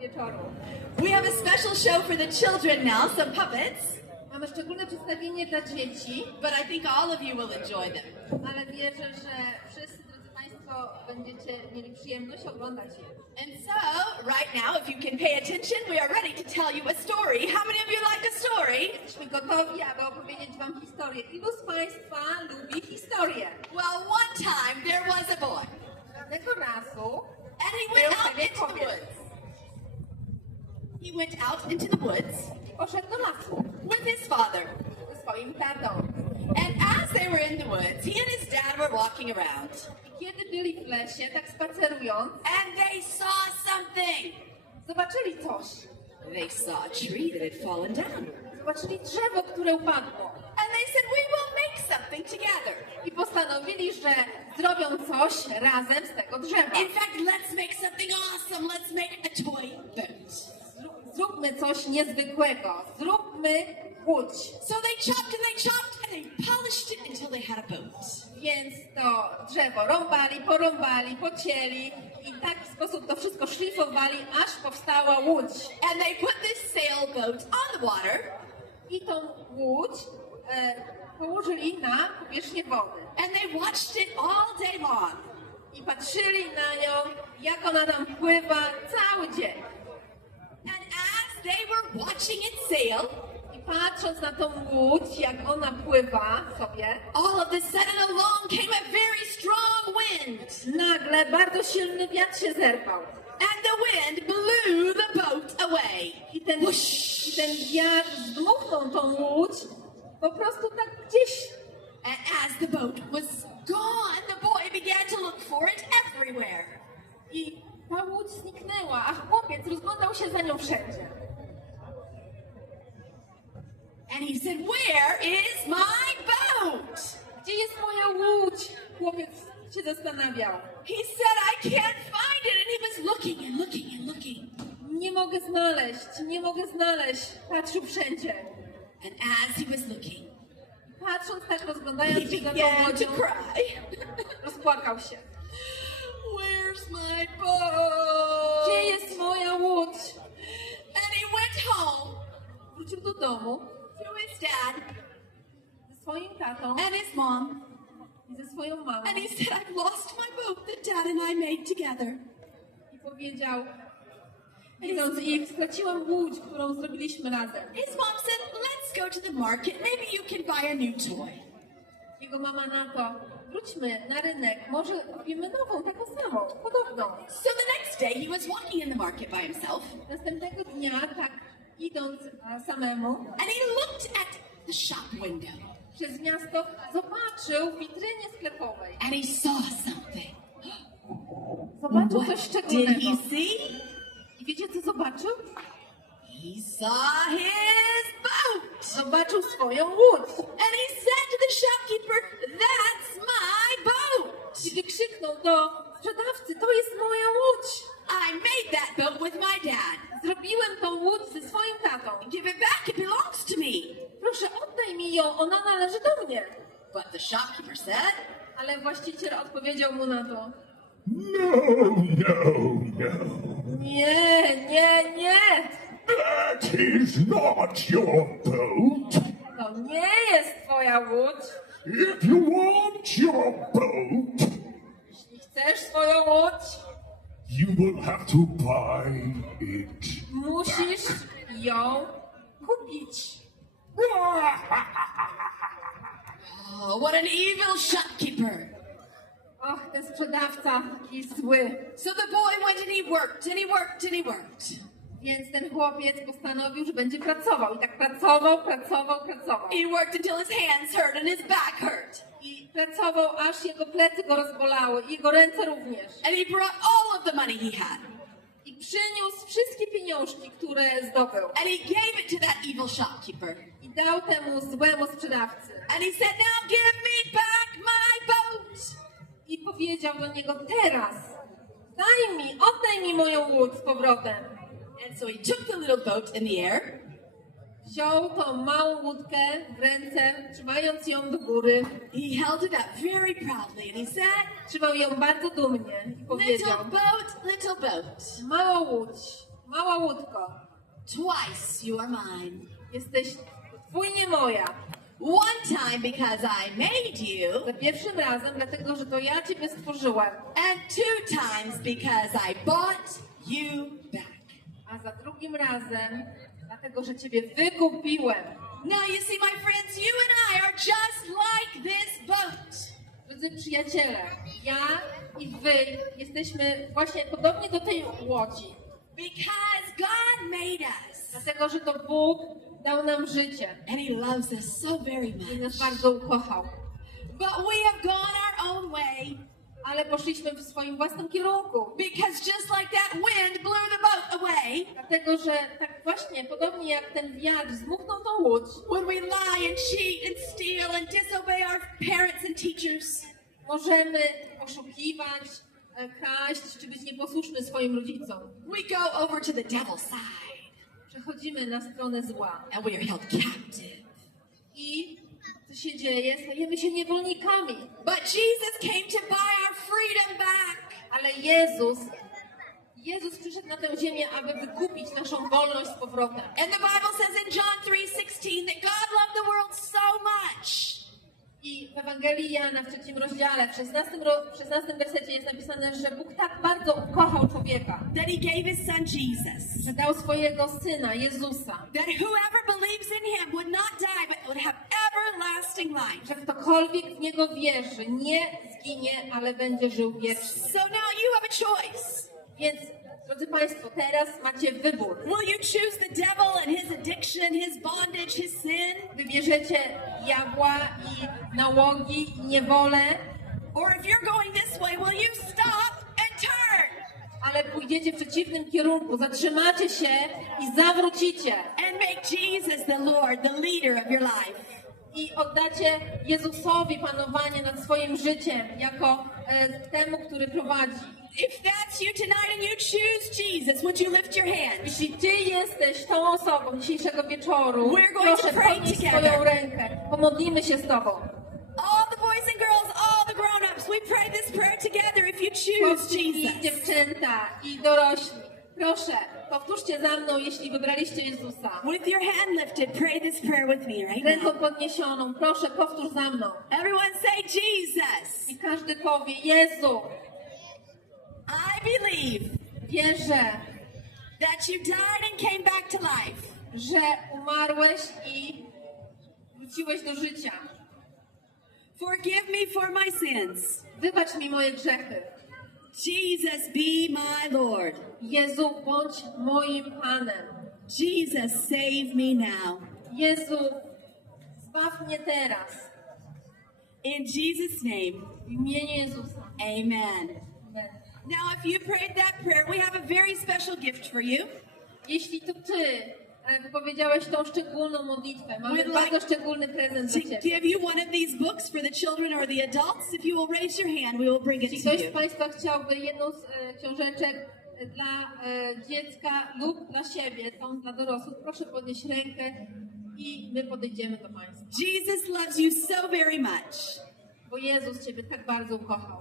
We have a special show for the children now, some puppets, Mamy szczególne przedstawienie dla dzieci, but I think all of you will enjoy them. ale wierzę, że wszyscy, drodzy Państwo, będziecie mieli przyjemność oglądać je. And so, right now, if you can pay attention, we are ready to tell you a story. How many of you like a story? Jesteśmy gotowi, aby opowiedzieć Wam historię. Ilu z Państwa lubi historię? Well, one time there was a boy, Pewnego razu and he went out into the woods. He went out into the woods poszedł do lasu with his father. ze swoim tatą. And as they were in the woods, he and his dad were walking around. Kiedy byli w lesie, tak spacerując, And they saw something. zobaczyli coś. They saw a tree that had fallen down. Zobaczyli drzewo, które upadło. And they said, We will make something together. I postanowili, że zrobią coś razem z tego drzewa. In fact, let's make something awesome. Let's make a toy boat. Zró- Zróbmy coś niezwykłego. Zróbmy łódź. So they chopped and they chopped and they polished it until they had a boat. Więc to drzewo rąbali, porąbali, pocięli i w taki sposób to wszystko szlifowali, aż powstała łódź. And they put this sailboat on the water I tą łódź e, położyli na powierzchnię wody. and they watched it all day long. I patrzyli na nią, jak ona tam pływa cały dzień. They were watching it sail, I patrząc na tą łódź, jak ona pływa sobie, all of a sudden along came a very strong wind. nagle bardzo silny wiatr się zerwał. And the wind blew the boat away. I ten, I ten wiatr zdmuchnął tą łódź po prostu tak gdzieś. And as the boat was gone, the boy began to look for it everywhere. I ta łódź zniknęła, a chłopiec rozglądał się za nią wszędzie. And he said, Where is my boat? Gdzie jest moja łódź? Chłopiec się zastanawiał. He said, I can't find it. And he was looking and looking and looking. Nie mogę znaleźć, nie mogę znaleźć. Patrzył wszędzie. And as he was looking, Patrząc tak, he rozglądając się za tą łodzią, cry. rozpłakał się. Swoją mamą And he said, I've lost my boat that dad and I made together. i powiedział, widząc ich, straciłam łódź, którą zrobiliśmy razem. His mom said, Let's go to the market. Maybe you can buy a new toy. Jego mama na to, wróćmy na rynek, może kupimy nową, taką samą, podobną. So the next day he was walking in the market by himself Następnego dnia, tak idąc a, samemu, and he looked at the shop window przez miasto zobaczył w witrynie sklepowej. and he saw something. Zobaczył coś What did szczególnego. he see? I wiecie co zobaczył? He saw his boat. Zobaczył swoją łódź. And he said to the shopkeeper, That's my boat. I wykrzyknął do sprzedawcy, to jest moja łódź. I made that boat with my dad. Zrobiłem tą łódź ze swoim tatą. Give it back, it belongs to me. Proszę, ją, ona należy do mnie. But the shopkeeper said, Ale właściciel odpowiedział mu na to. No, no, no. Nie, nie, nie. That is not your boat. To nie jest twoja łódź. If you want your boat, Jeśli chcesz swoją łódź, you will have to buy it. musisz ją kupić. What an evil shopkeeper. Och, ten sprzedawca taki zły. So the boy went and he worked and he worked and he worked. Więc ten chłopiec postanowił, że będzie pracował. I tak pracował, pracował, pracował. He worked until his hands hurt and his back hurt. I pracował, aż jego plecy go rozbolały. I jego ręce również. And he brought all of the money he had. I przyniósł wszystkie pieniążki, które zdobył. And he gave it to that evil shopkeeper. Dał temu złemu sprzedawcy. And he said, Now give me back my boat. I powiedział do niego, teraz daj mi, oddaj mi moją łódź z powrotem. And so he took the little boat in the air Wziął tą małą łódkę w ręce, trzymając ją do góry. He held it up very proudly and he said, Trzymał ją bardzo dumnie i powiedział, Little boat, little boat. mała łódź, mała łódko. Twice you are mine. Jesteś twój, nie moja. One time because I made you, Za pierwszym razem, dlatego że to ja ciebie stworzyłem. and two times because I bought you back. A za drugim razem, dlatego że ciebie wykupiłem. Now you see, my friends, you and I are just like this boat. Drodzy przyjaciele, ja i wy jesteśmy właśnie podobnie do tej łodzi. Because God made us. Dlatego, że to Bóg dał nam życie And He loves us so very i nas much. bardzo ukochał. But we have gone our own way Ale poszliśmy w swoim własnym kierunku. because just like that wind blew the boat away, Dlatego, że tak właśnie, podobnie jak ten wiatr zmuchnął tą łódź, when we lie and cheat and steal and disobey our parents and teachers, możemy oszukiwać, e, kraść, czy być nieposłuszny swoim rodzicom. we go over to the devil's side Przechodzimy na stronę zła. and we are held captive. I co się dzieje? Stajemy się niewolnikami. But Jesus came to buy our freedom back. Ale Jezus, Jezus przyszedł na tę ziemię, aby wykupić naszą wolność z powrotem. And the Bible I w Ewangelii Jana w trzecim rozdziale, w 16, ro- w 16 wersecie jest napisane, że Bóg tak bardzo ukochał człowieka, that he gave his son Jesus. że dał swojego syna, Jezusa, That whoever believes in him would not die but would have everlasting life. że ktokolwiek w Niego wierzy, nie zginie, ale będzie żył wiecznie. So now you have a choice. Więc, drodzy Państwo, teraz macie wybór. Will you choose the devil and his addiction, his bondage, his sin? Wybierzecie diabła i nałogi i niewolę, Or if you're going this way, will you stop and turn ale pójdziecie w przeciwnym kierunku, zatrzymacie się i zawrócicie and make Jesus the Lord, the leader of your life? I oddacie Jezusowi panowanie nad swoim życiem jako e, temu, który prowadzi. If that's you tonight and you choose Jesus, would you lift your hand? Jeśli Ty jesteś tą osobą dzisiejszego wieczoru, We're going to proszę pray podnieś together. swoją rękę, pomodlimy się z Tobą. All the boys and girls, all the grown-ups, we pray this prayer together if you choose Chłopcy i Jesus. dziewczęta i dorośli, proszę, powtórzcie za mną, jeśli wybraliście Jezusa. With your hand lifted, pray this prayer with me right Ręką now. podniesioną, proszę, powtórz za mną. Everyone say Jesus. I każdy powie, Jezu, I believe wierzę, that you died and came back to life. że umarłeś i wróciłeś do życia. Forgive me for my sins. Wybacz mi moje grzechy. Jesus, be my Lord. Jezu, bądź moim Panem. Jesus, save me now. Jezu, zbaw mnie teraz. In Jesus' name, W imieniu Jezusa. amen. Amen. Now, if you prayed that prayer, we have a very special gift for you. Jeśli to Ty wypowiedziałeś tą szczególną modlitwę, mamy We'd like bardzo szczególny prezent To dla Ciebie. give you one of these books for the children or the adults, if you will raise your hand, we will bring it Jeśli to ktoś z you. Państwa chciałby jedną z e, książeczek e, dla e, dziecka lub dla siebie, tą dla dorosłych, proszę podnieść rękę i my podejdziemy do Państwa. Jesus loves you so very much Bo Jezus Ciebie tak bardzo ukochał.